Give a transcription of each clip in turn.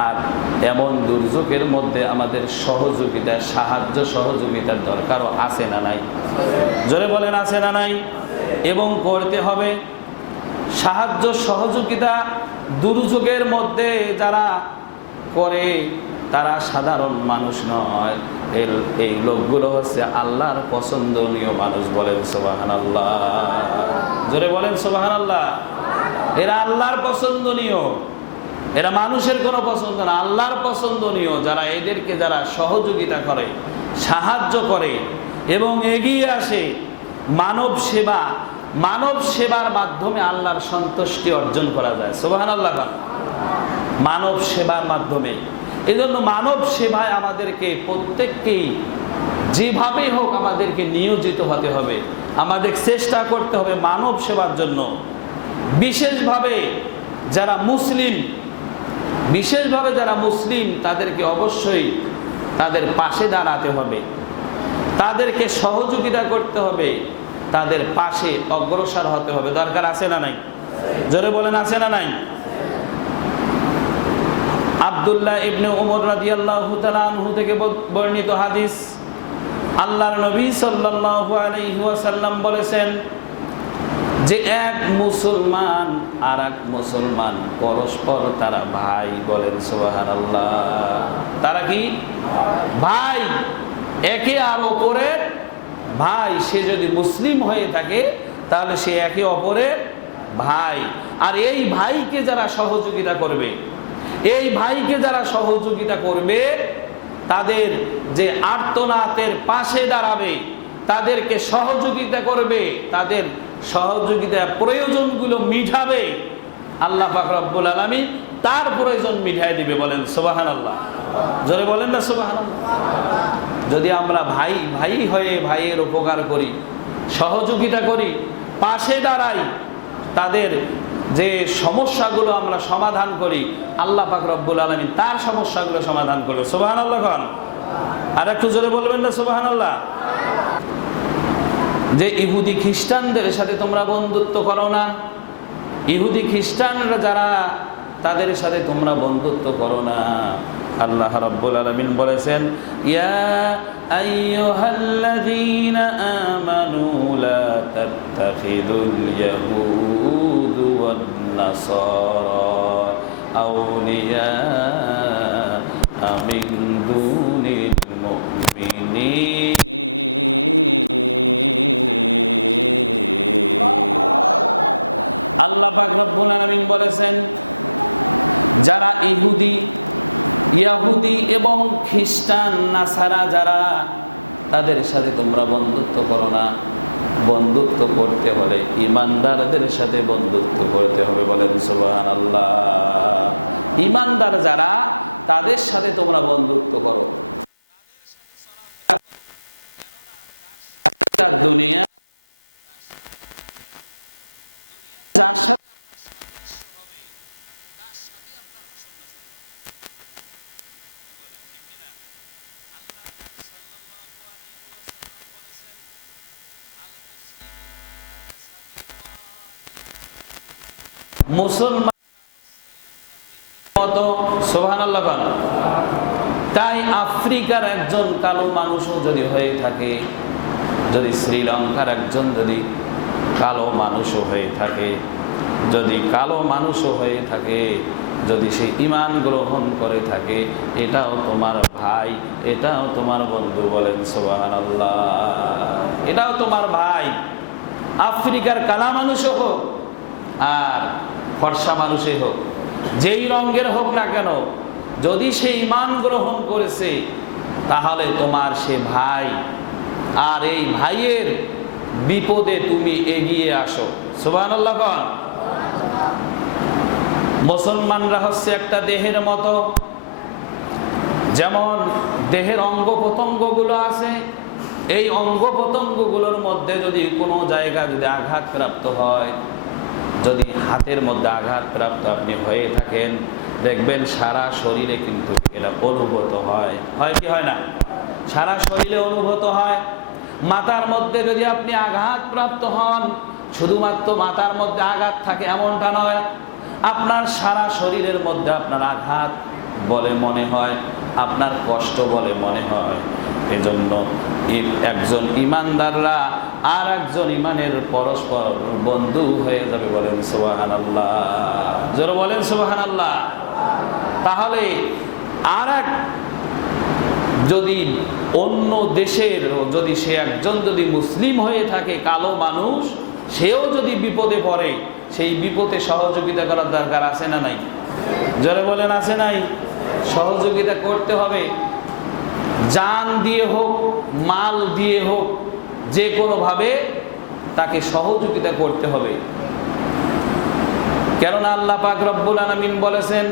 আর এমন দুর্যোগের মধ্যে আমাদের সহযোগিতা, সাহায্য সহযোগিতার দরকারও আছে না নাই? জোরে বলেন, আছে না নাই? এবং করতে হবে। সাহায্য সহযোগিতা দুর্যোগের মধ্যে যারা করে, তারা সাধারণ মানুষ নয়। এর- এই লোকগুলো হচ্ছে আল্লাহর পছন্দনীয় মানুষ বলেন সোবাহান আল্লাহ জোরে বলেন সোবাহান আল্লাহ এরা আল্লাহর পছন্দনীয়। এরা মানুষের কোনো পছন্দ না, আল্লাহর পছন্দনীয় যারা এদেরকে যারা সহযোগিতা করে, সাহায্য করে এবং এগিয়ে আসে মানব সেবা, মানব সেবার মাধ্যমে আল্লাহর সন্তুষ্টি অর্জন করা যায়। সোবাহান আল্লাহ মানব সেবার মাধ্যমে। এই জন্য মানব সেবায় আমাদেরকে প্রত্যেককেই যেভাবেই হোক আমাদেরকে নিয়োজিত হতে হবে, আমাদের চেষ্টা করতে হবে মানব সেবার জন্য। বিশেষভাবে যারা মুসলিম বিশেষভাবে যারা মুসলিম, তাদেরকে অবশ্যই তাদের পাশে দাঁড়াতে হবে। তাদেরকে সহযোগিতা করতে হবে। তাদের পাশে অগ্রসর হতে হবে। দরকার আছে না নাই? জোরে বলেন, আছে না নাই? আব্দুল্লাহ ইবনে উমর রাদিয়াল্লাহু তাআলা আনহু থেকে বর্ণিত হাদিস। আল্লাহর নবী সাল্লাল্লাহু আলাইহি ওয়াসাল্লাম বলেছেন যে এক মুসলমান আর এক মুসলমান, পরস্পর তারা ভাই বলেন, সুবহানাল্লাহ। তারা কি? ভাই। একে আর অপরের ভাই। সে যদি মুসলিম হয়ে থাকে, তাহলে সে একে অপরের ভাই। আর এই ভাইকে যারা সহযোগিতা করবে, এই ভাইকে যারা সহযোগিতা করবে, তাদের যে আর্তনাতের পাশে দাঁড়াবে, তাদেরকে সহযোগিতা করবে, তাদের সহযোগিতা প্রয়োজনগুলো মিঠাবে। আল্লাহ পাক রব্বুল আলমী তার প্রয়োজন মিঠাই দিবে বলেন সোবাহান আল্লাহ জোরে বলেন না সোবাহান যদি আমরা ভাই ভাই হয়ে ভাইয়ের উপকার করি, সহযোগিতা করি, পাশে দাঁড়াই, তাদের যে সমস্যাগুলো আমরা সমাধান করি, আল্লাহ পাক আলমী তার সমস্যাগুলো সমাধান করবে। সোবাহান আল্লাহ খান আর একটু জোরে বলবেন না সোবাহান আল্লাহ যে ইহুদি খ্রিস্টানদের সাথে তোমরা বন্ধুত্ব করো না। ইহুদি খ্রিস্টানরা যারা, তাদের সাথে তোমরা বন্ধুত্ব করো না। আল্লাহ রাব্বুল আলামিন বলেছেন, ইয়া আইয়ুহাল্লাযীনা আমানু লা তাত্তাখিদুল ইয়াহুদ ওয়ান নাসারা আউলিয়া মিন দুনিল মুমিনিন মুসলমান তাই আফ্রিকার একজন কালো মানুষও যদি হয়ে থাকে, যদি শ্রীলঙ্কার একজন যদি কালো মানুষও হয়ে থাকে, যদি কালো মানুষও হয়ে থাকে, যদি সে ইমান গ্রহণ করে থাকে, এটাও তোমার ভাই, এটাও তোমার বন্ধু বলেন সোহান এটাও তোমার ভাই। আফ্রিকার কালা মানুষও হোক, আর ফর্সা মানুষই হোক, যেই রঙের হোক না কেন, যদি সে ইমান গ্রহণ করেছে, তাহলে তোমার সে ভাই আর এই ভাইয়ের বিপদে তুমি এগিয়ে আসো। সুবাহ মুসলমানরা হচ্ছে একটা দেহের মতো। যেমন দেহের অঙ্গ প্রত্যঙ্গগুলো আছে, এই অঙ্গ প্রত্যঙ্গগুলোর মধ্যে যদি কোনো জায়গা যদি আঘাতপ্রাপ্ত হয় যদি হাতের মধ্যে আঘাতপ্রাপ্ত আপনি হয়ে থাকেন, দেখবেন সারা শরীরে কিন্তু এটা অনুভূত হয়। হয় কি হয় না? সারা শরীরে অনুভূত হয়। মাথার মধ্যে যদি আপনি আঘাতপ্রাপ্ত হন, শুধুমাত্র মাথার মধ্যে আঘাত থাকে এমনটা নয়, আপনার সারা শরীরের মধ্যে আপনার আঘাত বলে মনে হয়, আপনার কষ্ট বলে মনে হয়। এজন্য একজন ইমানদাররা আর একজন ইমানের পরস্পর বন্ধু হয়ে যাবে বলেন সুবাহান আল্লাহ জোর বলেন সুবাহান আল্লাহ তাহলে আর এক যদি অন্য দেশের যদি সে একজন যদি মুসলিম হয়ে থাকে, কালো মানুষ, সেও যদি বিপদে পড়ে, সেই বিপদে সহযোগিতা করার দরকার আছে না নাই? জোরে বলেন, আছে নাই? সহযোগিতা করতে হবে। জান দিয়ে হোক, মাল দিয়ে হোক, যে কোনোভাবে তাকে সহযোগিতা করতে হবে। কেননা আল্লাহ পাক রব্বুল আলামিন বলেছেন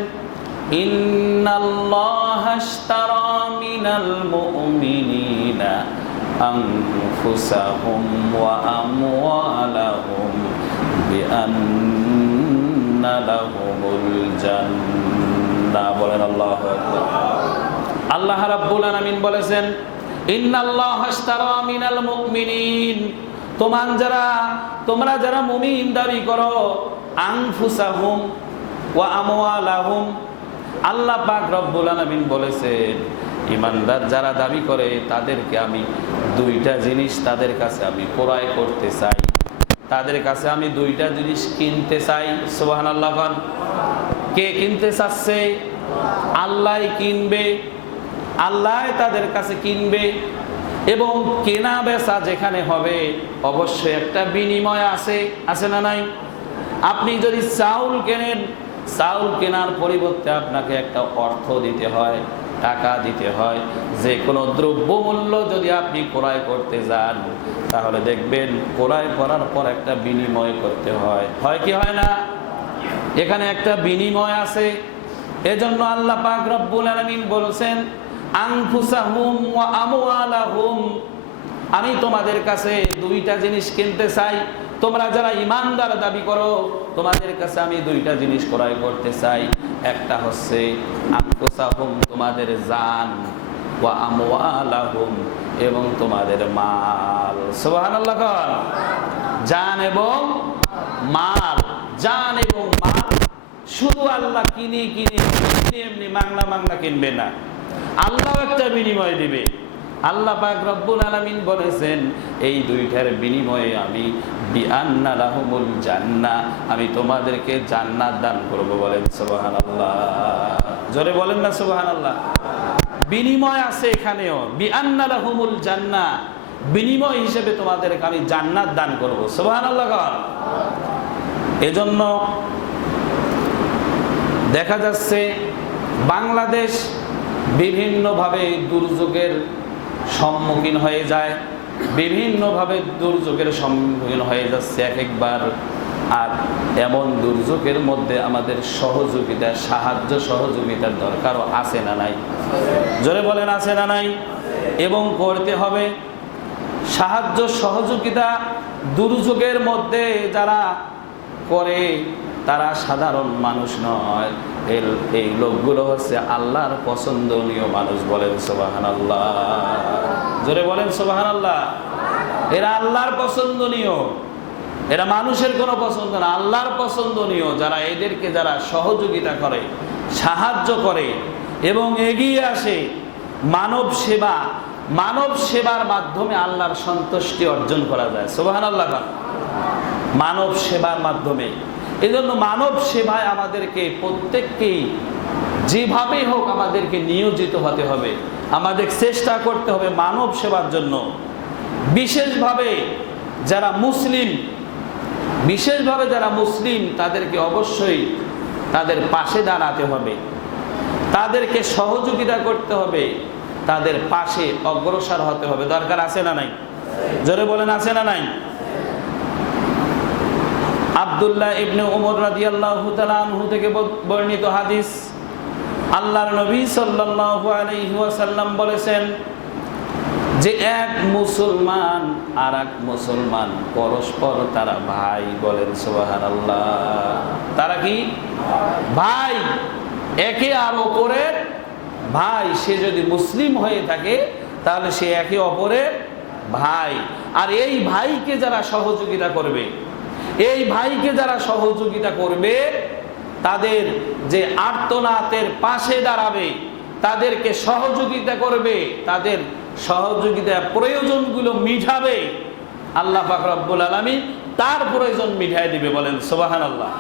বিআন্না বলেন আল্লাহু আল্লাহ রাব্বুল আলামিন বলেছেন, ইন্নাল্লাহা আশতারা মিনাল মুমিনিন। তোমান যারা, তোমরা যারা মুমিন দাবি করো, আনফুসাহুম ওয়া আমওয়ালাহুম, আল্লাহ পাক রব্বুল আলামিন বলেছেন ইমানদার যারা দাবি করে, তাদেরকে আমি দুইটা জিনিস তাদের কাছে আমি ক্রয় করতে চাই। তাদের কাছে আমি দুইটা জিনিস কিনতে চাই। সুবহানাল্লাহ খান কে কিনতে চাচ্ছে? আল্লাহ কিনবে। আল্লাহ তাদের কাছে কিনবে এবং কেনা বেচা যেখানে হবে, অবশ্যই একটা বিনিময় আছে আছে না নাই? আপনি যদি চাউল কেনেন, চাউল কেনার পরিবর্তে আপনাকে একটা অর্থ দিতে হয়, টাকা দিতে হয়। যে কোনো দ্রব্যমূল্য যদি আপনি ক্রয় করতে যান, তাহলে দেখবেন ক্রয় করার পর একটা বিনিময় করতে হয়। হয় কি হয় না? এখানে একটা বিনিময় আছে। এজন্য আল্লাহ পাক রব্বুল আলামিন বলছেন আনফুসাহুম ওয়া আমওয়ালাহুম। আমি তোমাদের কাছে দুইটা জিনিস কিনতে চাই। তোমরা যারা ইমানদার দাবি করো, তোমাদের কাছে আমি দুইটা জিনিস ক্রয় করতে চাই। একটা হচ্ছে আনফুসাহুম, তোমাদের জান, ওয়া আমওয়ালাহুম, এবং তোমাদের মাল। সুবহানাল্লাহ কর জান এবং মাল। জান এবং মাল শুধু আল্লাহ কিনে কিনে এমনি মাংলা মাংলা কিনবে না। আল্লাহ একটা বিনিময় দিবে। আল্লাহ পাক রব্বুল আলামিন বলেছেন, এই দুইটার বিনিময়ে আমি বিআন্না লাহুমুল জান্নাহ আমি তোমাদেরকে জান্নাত দান করব বলেন সুবহানাল্লাহ। জোরে বলেন না সুবহানাল্লাহ। বিনিময় আছে এখানেও। বিআন্না লাহুমুল জান্নাহ বিনিময় হিসেবে তোমাদেরকে আমি জান্নাত দান করব। সুবহানাল্লাহ এজন্য দেখা যাচ্ছে বাংলাদেশ বিভিন্নভাবে দুর্যোগের সম্মুখীন হয়ে যায়, বিভিন্নভাবে দুর্যোগের সম্মুখীন হয়ে যাচ্ছে এক একবার। আর এমন দুর্যোগের মধ্যে আমাদের সহযোগিতা, সাহায্য সহযোগিতার দরকারও আছে না নাই? জোরে বলেন, আছে না নাই? এবং করতে হবে। সাহায্য সহযোগিতা দুর্যোগের মধ্যে যারা করে, তারা সাধারণ মানুষ নয়। এই লোকগুলো হচ্ছে আল্লাহর পছন্দনীয় মানুষ বলেন সোবাহান আল্লাহ জোরে বলেন সোবাহান আল্লাহ এরা আল্লাহর পছন্দনীয়। এরা মানুষের কোনো পছন্দ না, আল্লাহর পছন্দনীয়। যারা এদেরকে যারা সহযোগিতা করে, সাহায্য করে এবং এগিয়ে আসে মানব সেবা, মানব সেবার মাধ্যমে আল্লাহর সন্তুষ্টি অর্জন করা যায়। সোবাহান আল্লাহ মানব সেবার মাধ্যমে। এই জন্য মানব সেবায় আমাদেরকে প্রত্যেককেই যেভাবেই হোক আমাদেরকে নিয়োজিত হতে হবে। আমাদের চেষ্টা করতে হবে মানব সেবার জন্য। বিশেষভাবে যারা মুসলিম, বিশেষভাবে যারা মুসলিম, তাদেরকে অবশ্যই তাদের পাশে দাঁড়াতে হবে। তাদেরকে সহযোগিতা করতে হবে। তাদের পাশে অগ্রসর হতে হবে। দরকার আছে না নাই? জোরে বলেন, আছে না নাই? আব্দুল্লাহ ইবনে উমর রাদিয়াল্লাহু তাআলা আনহু থেকে বর্ণিত হাদিস। আল্লাহর নবী সাল্লাল্লাহু আলাইহি ওয়াসাল্লাম বলেছেন, যে এক মুসলমান আর এক মুসলমান পরস্পর তারা ভাই বলেন সুবহানাল্লাহ। তারা কি? ভাই। একে আর অপরের ভাই। সে যদি মুসলিম হয়ে থাকে, তাহলে সে একে অপরের ভাই। আর এই ভাইকে যারা সহযোগিতা করবে এই ভাইকে যারা সহযোগিতা করবে, তাদের যে আর্তনাতের পাশে দাঁড়াবে, তাদেরকে সহযোগিতা করবে, তাদের সহযোগিতা প্রয়োজনগুলো মিঠাবে আল্লাহ রব্বুল আলমী তার প্রয়োজন মিঠাই দিবে বলেন সোবাহান আল্লাহ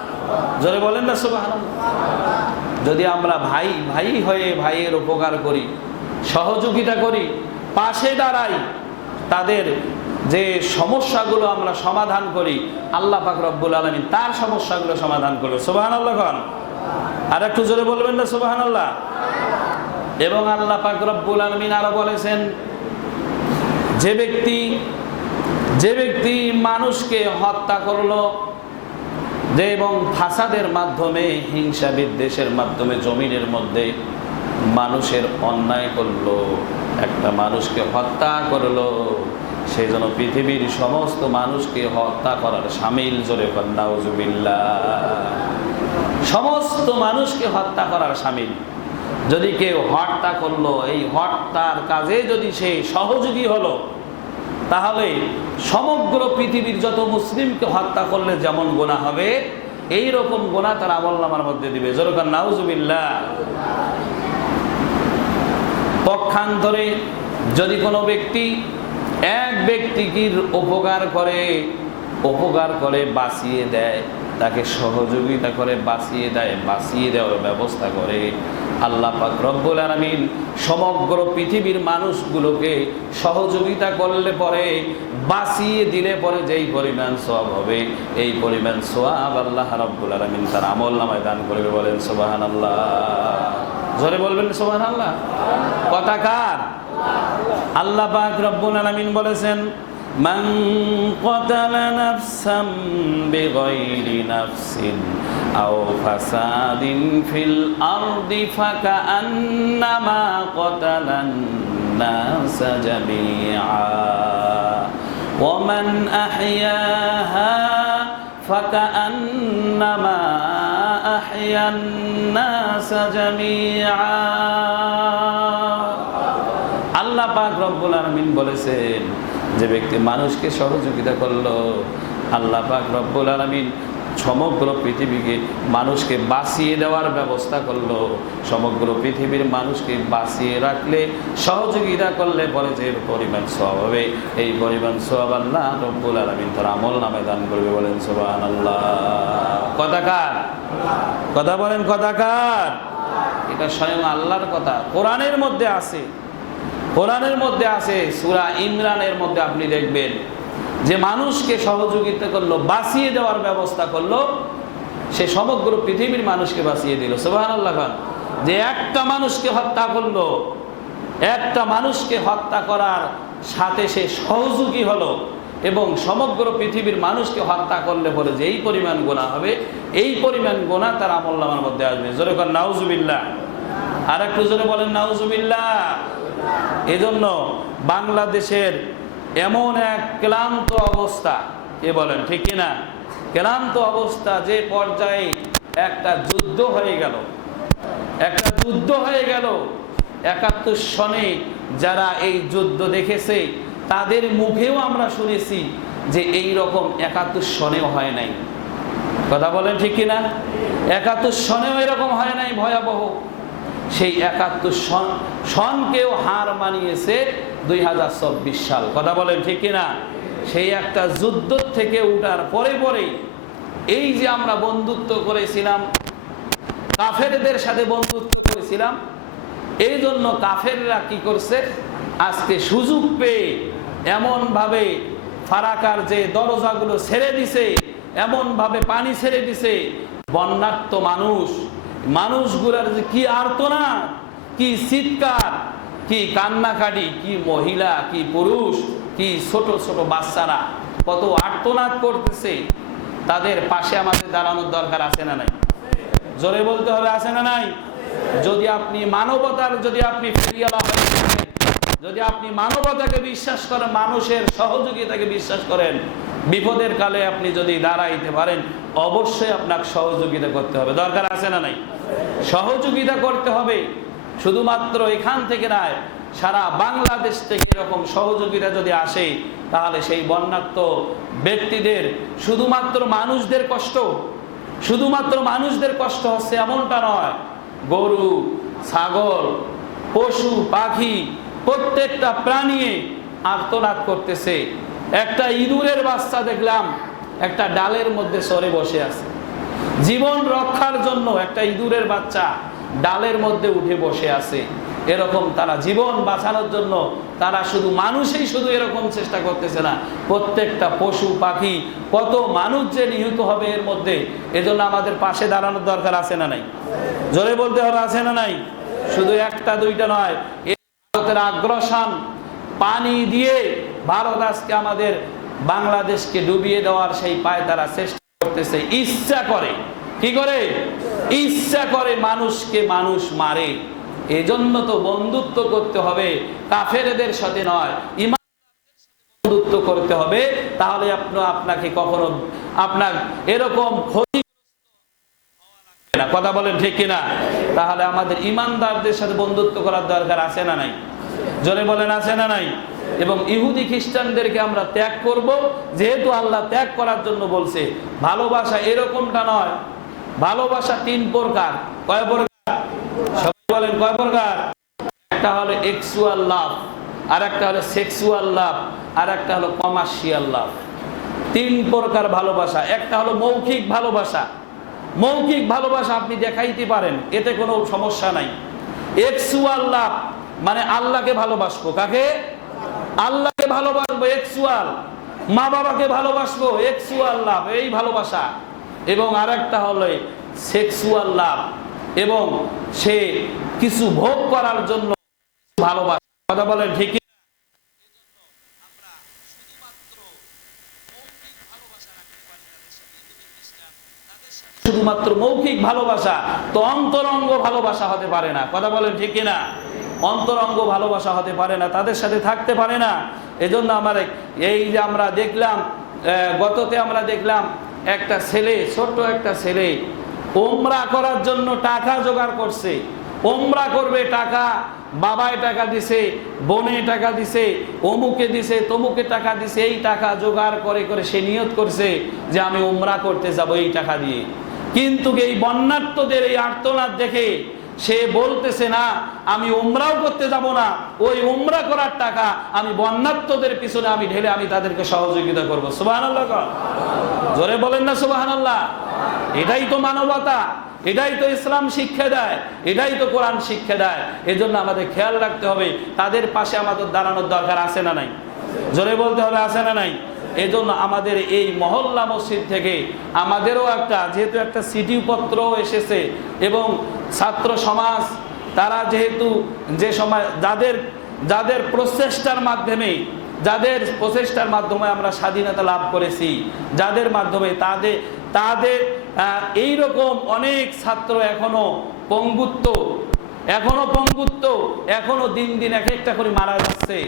জোরে বলেন না সোবাহান যদি আমরা ভাই ভাই হয়ে ভাইয়ের উপকার করি, সহযোগিতা করি, পাশে দাঁড়াই, তাদের যে সমস্যাগুলো আমরা সমাধান করি, আল্লাহ পাক রব্বুল আলমী তার সমস্যাগুলো সমাধান করবে। সোবাহান আল্লাহ খান আর একটু জোরে বলবেন না সোবাহান আল্লাহ এবং আল্লাহ পাক রব্বুল আলমিন আরও বলেছেন, যে ব্যক্তি যে ব্যক্তি মানুষকে হত্যা করল যে এবং ফাসাদের মাধ্যমে, হিংসা বিদ্বেষের মাধ্যমে জমিনের মধ্যে মানুষের অন্যায় করল, একটা মানুষকে হত্যা করল। সেই জন্য পৃথিবীর সমস্ত মানুষকে হত্যা করার সামিল জোরে কন্যাউজুবিল্লা সমস্ত মানুষকে হত্যা করার সামিল। যদি কেউ হত্যা করল, এই হত্যার কাজে যদি সে সহযোগী হলো, তাহলে সমগ্র পৃথিবীর যত মুসলিমকে হত্যা করলে যেমন গোনা হবে এই রকম গোনা তার আমল নামার মধ্যে দিবে। জোরকার নাউজুবিল্লাহ পক্ষান্তরে যদি কোনো ব্যক্তি এক ব্যক্তিকির উপকার করে উপকার করে বাঁচিয়ে দেয়, তাকে সহযোগিতা করে বাঁচিয়ে দেয়, বাঁচিয়ে দেওয়ার ব্যবস্থা করে। আল্লাহ রব্বুল আলামিন সমগ্র পৃথিবীর মানুষগুলোকে সহযোগিতা করলে পরে, বাঁচিয়ে দিলে পরে যেই পরিমাণ সোয়াব হবে, এই পরিমাণ সোয়াব আল্লাহ রব্বুল আলামিন তার আমল নামায় দান করবে বলেন সোবাহান আল্লাহ জোরে বলবেন সোবাহান আল্লাহ কথা কার? আল্লাহ পাক রব্বুল আলামিন বলেছেন من قتل نفسا بغير نفس أو فساد في الأرض فكأنما قتل الناس جميعا ومن أحياها فكأنما أحيا الناس جميعا আল্লাহ পাক রব্বুল আলমিন বলেছেন যে ব্যক্তি মানুষকে সহযোগিতা করল, আল্লাহ পাক রব্বুল আলমিন সমগ্র পৃথিবীকে মানুষকে বাঁচিয়ে দেওয়ার ব্যবস্থা করল। সমগ্র পৃথিবীর মানুষকে বাঁচিয়ে রাখলে, সহযোগিতা করলে পরে যে পরিমাণ সব হবে, এই পরিমাণ সব আল্লাহ রব্বুল আলমিন তার আমল নামে দান করবে বলেন সোবান আল্লাহ কথাকার কথা বলেন কথাকার এটা স্বয়ং আল্লাহর কথা, কোরআনের মধ্যে আছে। কোরআনের মধ্যে আছে, সুরা ইমরানের মধ্যে আপনি দেখবেন যে মানুষকে সহযোগিতা করল, বাঁচিয়ে দেওয়ার ব্যবস্থা করল, সে সমগ্র পৃথিবীর মানুষকে বাঁচিয়ে দিল। সুবাহান আল্লাহ খান। যে একটা মানুষকে হত্যা করল, একটা মানুষকে হত্যা করার সাথে সে সহযোগী হলো এবং সমগ্র পৃথিবীর মানুষকে হত্যা করলে পরে যেই পরিমাণ গোনা হবে, এই পরিমাণ গোনা তার আমল্লামার মধ্যে আসবে। জোরে কর নাউজুবিল্লাহ। আর একটু জোরে বলেন, নাউজুবিল্লাহ। এজন্য বাংলাদেশের এমন এক ক্লান্ত অবস্থা এ বলেন, ঠিক কিনা? ক্লান্ত অবস্থা যে পর্যায়ে একটা যুদ্ধ হয়ে গেল। একটা যুদ্ধ হয়ে গেল। একাত্তর সনে যারা এই যুদ্ধ দেখেছে, তাদের মুখেও আমরা শুনেছি যে এই রকম একাত্তর সনেও হয় নাই। কথা বলেন ঠিক কিনা? একাত্তর সনেও এরকম হয় নাই, ভয়াবহ। সেই একাত্তর সন, সনকেও হার মানিয়েছে দুই হাজার চব্বিশ সাল। কথা বলেন ঠিক কিনা? সেই একটা যুদ্ধ থেকে উঠার পরে পরেই এই যে আমরা বন্ধুত্ব করেছিলাম, কাফেরদের সাথে বন্ধুত্ব করেছিলাম এই জন্য কাফেররা কি করছে? আজকে সুযোগ পেয়ে এমনভাবে ফারাকার যে দরজাগুলো ছেড়ে দিছে, এমনভাবে পানি ছেড়ে দিছে বন্যার্থ মানুষ মানুষগুলার যে কি আর্তনা কি চিৎকার, কি কান্নাকাটি, কি মহিলা, কি পুরুষ, কি ছোট ছোট বাচ্চারা কত আর্তনাদ করতেছে, তাদের পাশে আমাদের দাঁড়ানোর দরকার আছে না নাই? জোরে বলতে হবে আছে না নাই? যদি আপনি মানবতার, যদি আপনি যদি আপনি মানবতাকে বিশ্বাস করেন, মানুষের সহযোগিতাকে বিশ্বাস করেন বিপদের কালে আপনি যদি দাঁড়াইতে পারেন, অবশ্যই আপনাকে সহযোগিতা করতে হবে। দরকার আছে না নাই? সহযোগিতা করতে হবে। শুধুমাত্র এখান থেকে নয়, সারা বাংলাদেশ থেকে এরকম সহযোগিতা যদি আসে, তাহলে সেই বন্যাত্ম ব্যক্তিদের, শুধুমাত্র মানুষদের কষ্ট, শুধুমাত্র মানুষদের কষ্ট হচ্ছে এমনটা নয়, গরু, ছাগল, পশু, পাখি, প্রত্যেকটা প্রাণী আর্তনাদ করতেছে। একটা ইঁদুরের বাচ্চা দেখলাম, একটা ডালের মধ্যে সরে বসে আছে। জীবন রক্ষার জন্য একটা ইঁদুরের বাচ্চা ডালের মধ্যে উঠে বসে আছে। এরকম তারা জীবন বাঁচানোর জন্য তারা শুধু মানুষই শুধু এরকম চেষ্টা করতেছে না, প্রত্যেকটা পশু, পাখি, কত মানুষ যে নিহত হবে এর মধ্যে, এজন্য আমাদের পাশে দাঁড়ানোর দরকার আছে না নাই? জোরে বলতে হবে আছে না নাই? শুধু একটা, দুইটা নয়। ভারতের আগ্রাসন পানি দিয়ে ভারত আজকে আমাদের বাংলাদেশকে ডুবিয়ে দেওয়ার সেই পায় তারা চেষ্টা করতেছে, ইচ্ছা করে। কি করে? ইচ্ছা করে মানুষকে মানুষ মারে। এজন্য তো বন্ধুত্ব করতে হবে, কাফেরদের সাথে নয় ইমান বন্ধুত্ব করতে হবে। তাহলে আপনি, আপনাকে কখনো, আপনার এরকম ক্ষতি কথা বলেন ঠিক কিনা? তাহলে আমাদের ইমানদারদের সাথে বন্ধুত্ব করার দরকার আছে না নাই? জোরে বলেন, আছে না নাই? এবং ইহুদি খ্রিস্টানদেরকে আমরা ত্যাগ করব। যেহেতু আল্লাহ ত্যাগ করার জন্য বলছে, ভালোবাসা এরকমটা নয়। ভালোবাসা তিন প্রকার। কয় প্রকার? সবাই বলেন, কয় প্রকার? একটা হলো এক্সুয়াল লাভ আর একটা হলো সেক্সুয়াল লাভ আর একটা হলো কমার্শিয়াল লাভ তিন প্রকার ভালোবাসা। একটা হলো মৌখিক ভালোবাসা। মৌখিক ভালোবাসা আপনি দেখাইতে পারেন, এতে কোনো সমস্যা নাই। এক্সুয়াল লাভ মানে আল্লাহকে ভালোবাসবো। কাকে? আল্লাহকে ভালোবাসবো এক্সুয়াল মা বাবাকে ভালোবাসবো এক্সুয়াল লাভ, এই ভালোবাসা। এবং আরেকটা হলো সেক্সুয়াল লাভ। এবং সে কিছু ভোগ করার জন্য ভালোবাসা। কথা বলেন ঠিক শুধুমাত্র মৌখিক ভালোবাসা, তো অন্তরঙ্গ ভালোবাসা হতে পারে না। কথা বলেন ঠিক কিনা? অন্তরঙ্গ ভালোবাসা হতে পারে না, তাদের সাথে থাকতে পারে না। এজন্য আমার এই যে আমরা দেখলাম গততে আমরা দেখলাম, একটা ছেলে, ছোট্ট একটা ছেলে ওমরা করার জন্য টাকা জোগাড় করছে। ওমরা করবে টাকা, বাবায় টাকা দিছে, বোনে টাকা দিছে, অমুকে দিছে, তমুকে টাকা দিছে, এই টাকা জোগাড় করে করে সে নিয়ত করছে যে আমি ওমরা করতে যাব এই টাকা দিয়ে। কিন্তু এই বন্যার্থদের এই আর্তনাদ দেখে সে বলতেছে না, আমি উমরাও করতে যাব না, ওই উমরা করার টাকা আমি বন্যার্থদের পিছনে আমি ঢেলে আমি তাদেরকে সহযোগিতা করব। সুবাহ জোরে বলেন না সুবাহ এটাই তো মানবতা, এটাই তো ইসলাম শিক্ষা দেয়, এটাই তো কোরআন শিক্ষা দেয়। এজন্য আমাদের খেয়াল রাখতে হবে, তাদের পাশে আমাদের দাঁড়ানোর দরকার আছে না নাই? জোরে বলতে হবে আছে না নাই? এজন্য আমাদের এই মহল্লা মসজিদ থেকে আমাদেরও একটা, যেহেতু একটা সিটি পত্র এসেছে এবং ছাত্র সমাজ, তারা যেহেতু যে সময় যাদের যাদের প্রচেষ্টার মাধ্যমে, যাদের প্রচেষ্টার মাধ্যমে আমরা স্বাধীনতা লাভ করেছি, যাদের মাধ্যমে তাদের তাদের এই রকম অনেক ছাত্র এখনও পঙ্গুত্ব এখনও পঙ্গুত্ব, এখনও দিন দিন এক একটা করে মারা যাচ্ছে।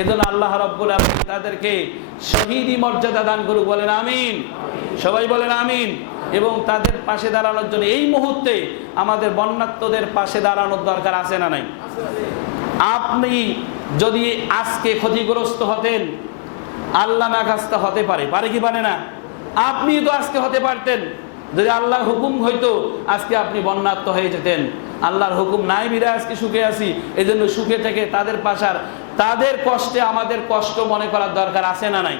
এজন্য আল্লাহ রব্বুল আলমী তাদেরকে শহীদি মর্যাদা দান করুক, বলেন আমিন। সবাই বলেন আমিন। এবং তাদের পাশে দাঁড়ানোর জন্য এই মুহূর্তে আমাদের বন্যাত্মদের পাশে দাঁড়ানোর দরকার আছে না নাই? আপনি যদি আজকে ক্ষতিগ্রস্ত হতেন, আল্লাহ নাগাস্তা হতে পারে। পারে কি পারে না? আপনি তো আজকে হতে পারতেন। যদি আল্লাহ হুকুম হইতো, আজকে আপনি বন্যাত্ম হয়ে যেতেন। আল্লাহর হুকুম নাই বিরে আজকে সুখে আছি? এই জন্য সুখে থেকে তাদের পাশার তাদের কষ্টে আমাদের কষ্ট মনে করার দরকার আছে না নাই?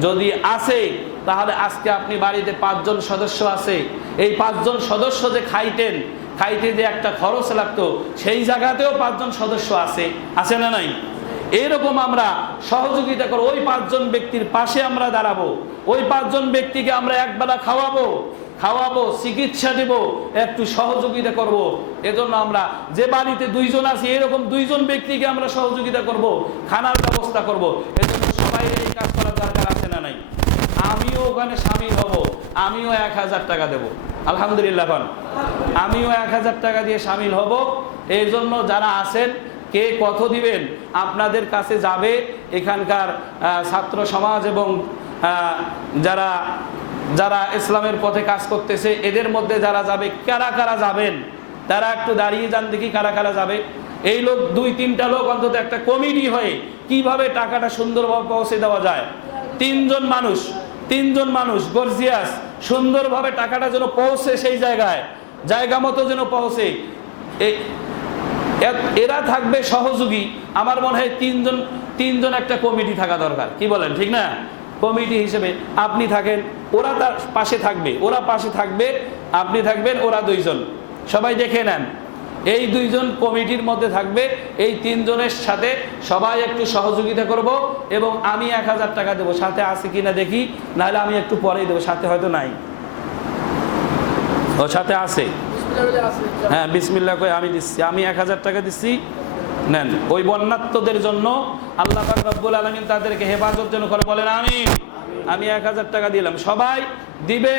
যদি আছে, তাহলে আজকে আপনি বাড়িতে পাঁচজন সদস্য আছে। এই পাঁচজন সদস্য যে খাইতেন, খাইতে যে একটা খরচ লাগতো, সেই জায়গাতেও পাঁচজন সদস্য আছে। আছে না নাই? এইরকম আমরা সহযোগিতা করো ওই পাঁচজন ব্যক্তির পাশে আমরা দাঁড়াবো। ওই পাঁচজন ব্যক্তিকে আমরা একবেলা খাওয়াবো। খাওয়াবো, চিকিৎসা দেব, একটু সহযোগিতা করব। এজন্য আমরা যে বাড়িতে দুইজন আছি, এরকম দুইজন ব্যক্তিকে আমরা সহযোগিতা করব। খানার ব্যবস্থা করব। এজন্য সবাই এই কাজ করার দরকার আছে না নাই আমিও ওখানে সামিল হব, আমিও এক হাজার টাকা দেব আলহামদুলিল্লাহ খান আমিও এক হাজার টাকা দিয়ে সামিল হব এই জন্য যারা আছেন, কে কত দিবেন, আপনাদের কাছে যাবে এখানকার ছাত্র সমাজ এবং যারা যারা ইসলামের পথে কাজ করতেছে, এদের মধ্যে যারা যাবে, কারা কারা যাবেন? তারা একটু দাঁড়িয়ে যান দেখি কারা কারা যাবে। এই লোক দুই, তিনটা লোক অন্তত একটা কমিটি হয়ে কীভাবে টাকাটা সুন্দরভাবে পৌঁছে দেওয়া যায়? তিনজন মানুষ তিনজন মানুষ, গর্জিয়াস, সুন্দরভাবে টাকাটা যেন পৌঁছে সেই জায়গায়, জায়গা মতো যেন পৌঁছে। এরা থাকবে সহযোগী। আমার মনে হয় তিনজন তিনজন একটা কমিটি থাকা দরকার। কি বলেন, ঠিক না? কমিটি হিসেবে আপনি থাকেন ওরা তার পাশে থাকবে ওরা পাশে থাকবে আপনি থাকবেন ওরা দুইজন। সবাই দেখে নেন এই দুইজন কমিটির মধ্যে থাকবে এই তিনজনের সাথে সবাই একটু সহযোগিতা করব এবং আমি এক হাজার টাকা দেবো। সাথে আছে কিনা দেখি নাহলে আমি একটু পরেই দেবো সাথে হয়তো নাই। ও সাথে আছে? হ্যাঁ বিসমিল্লা কই আমি দিচ্ছি আমি এক হাজার টাকা দিচ্ছি নেন। ওই বন্যাত্মদের জন্য আল্লাহ রব্বুল আলমিন তাদেরকে হেফাজত যেন করে বলেন আমি আমি এক হাজার টাকা দিলাম। সবাই দিবেন।